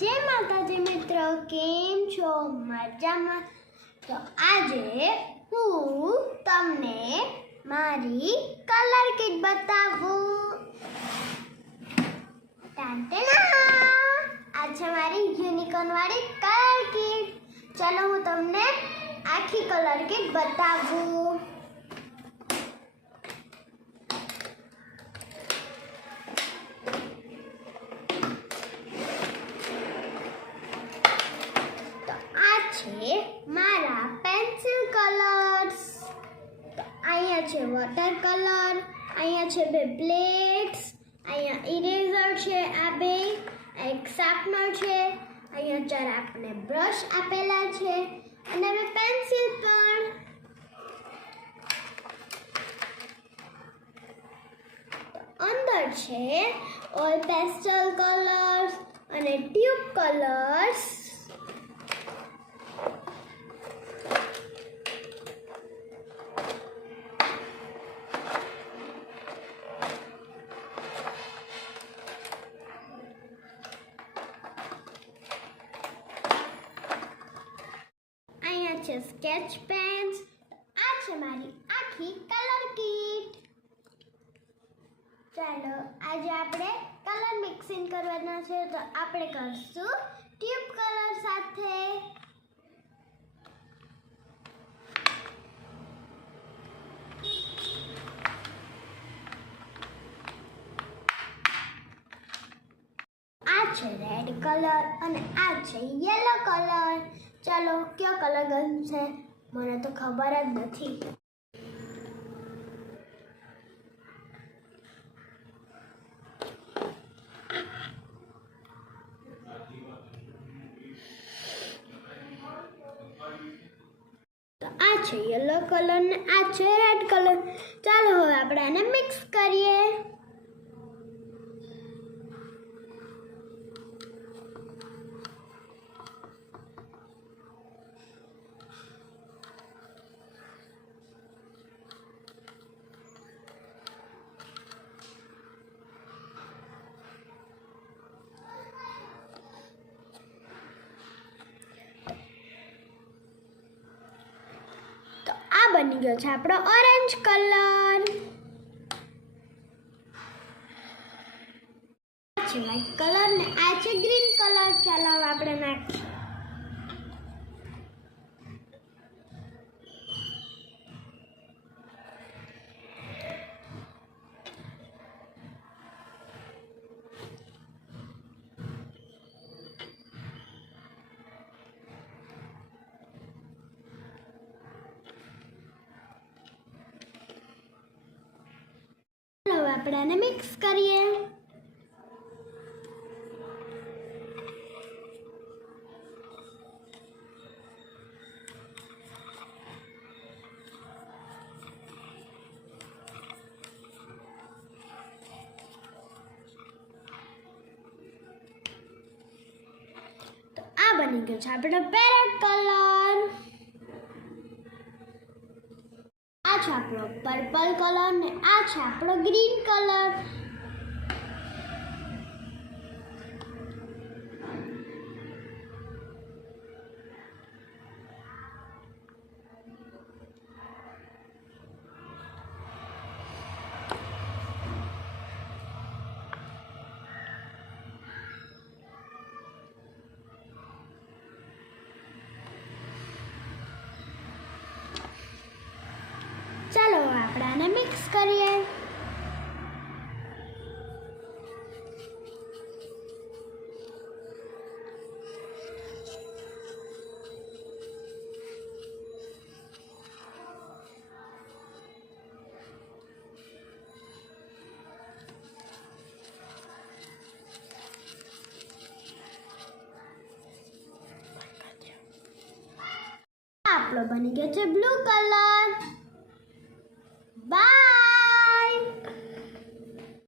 जय माताजी मित्रों, केम छो? मजामां? तो आजे हूँ तमने मारी कलर किट बतावूं। आज हमारी यूनिकॉर्न वाली कलर किट। चलो हूँ तमने आखी कलर किट बतावूं। मारा पेन्सिल कलर्स तो अहींया छे वॉटर कलर, अहींया छे बे प्लेट्स, अहींया इरेઝર छे, आ बे एक शार्पनर छे, अहींया चार आपने ब्रश आपेला छे अने હવે पेन्सिल पण अंदर छे ऑल पेस्टल कलर्स अने ट्यूब कलर्स। स्केच पेन्स आ छे मारी आखी कलर किट। चलो आज आपणे कलर मिक्सिंग करवाना छे तो आपणे करशुं ट्यूब कलर साथे। आ छे रेड कलर अने आ छे येलो कलर। चलो क्या कलर गमशे? મને તો ખબર જ નથી। તો આ છે યલો કલર ને આ છે રેડ કલર। ચાલો હવે આપણે આને મિક્સ કરીએ। बनी गयो छे आपणो ऑरेंज कलर। आ छे व्हाइट कलर ने आ छे ग्रीन कलर। चलो अब आपणे नाखीए। આપણે આને મિક્સ કરીએ। તો આ બની ગયો છે આપણો પેરેટ કલર। આ છે આપણો પર્પલ કલર ને આ છે આપણો ગ્રીન કલર। ચાલો આપણે આને મિક્સ કરીએ। આપણો બની ગયો છે બ્લુ કલર।